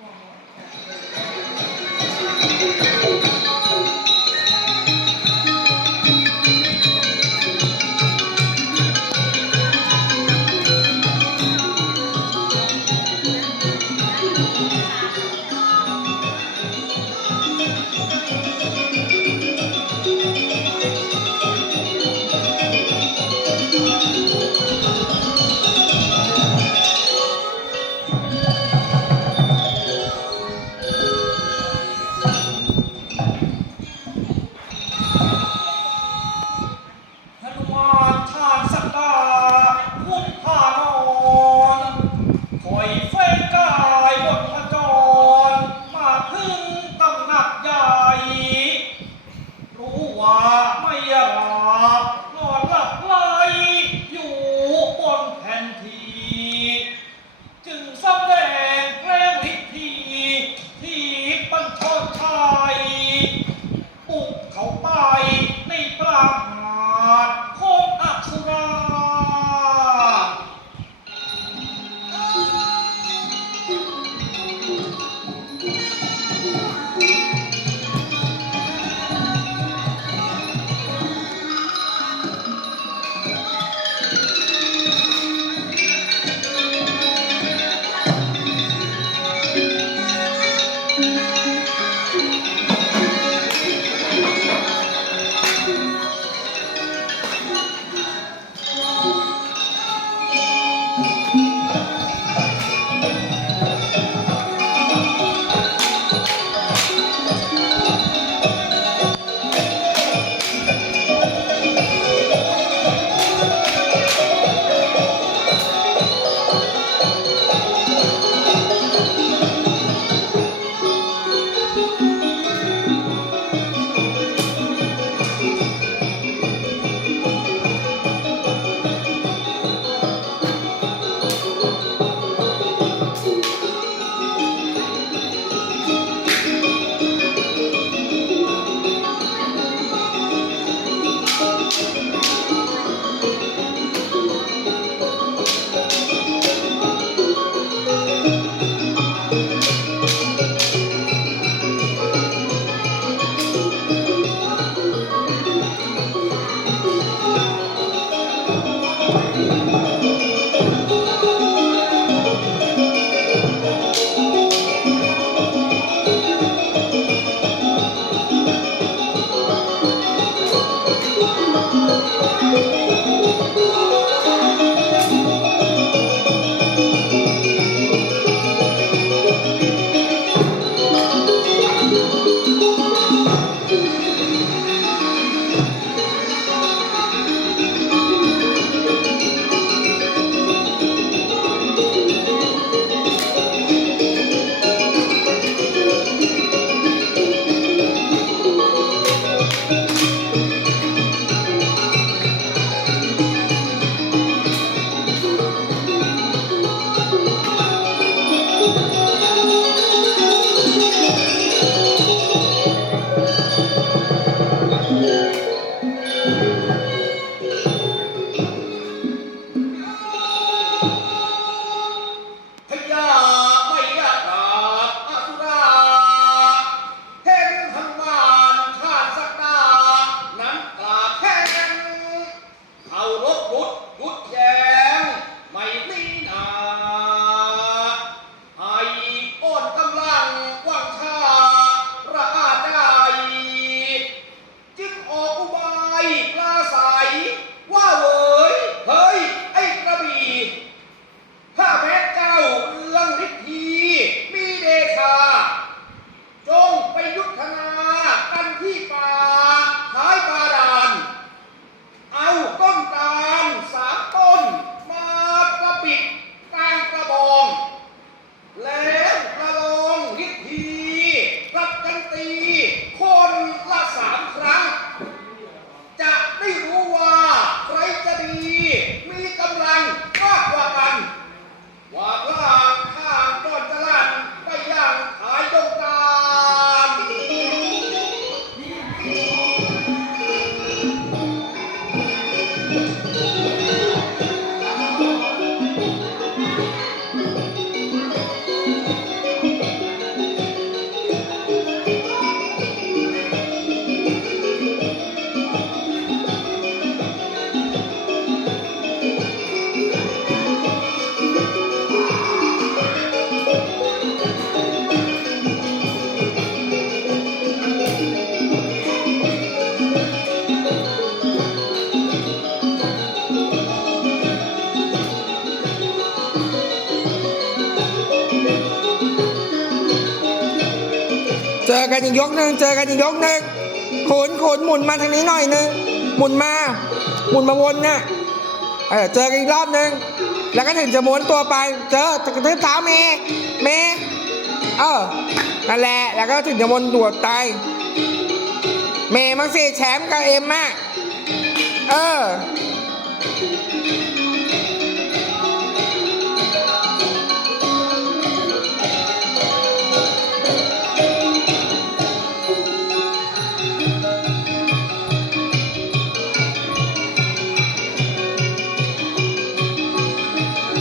one more. Música เจอกันอีกยกหนึ่งเจอกันอีกยกหนึ่งขนขนหมุนมาทางนี้หน่อยหนึงหมุนมาหมุนมาวนน่ะเออเจอกันอีกรอบหนึ่งแล้วก็ถึงจะม้วนตัวไป เจอจะกระทืบเท้าเมย์เมย์เออนั่นแหละแล้วก็ถึงจะวนตัวตายเมย์มังสิแชมป์กับเอ็มมากเออ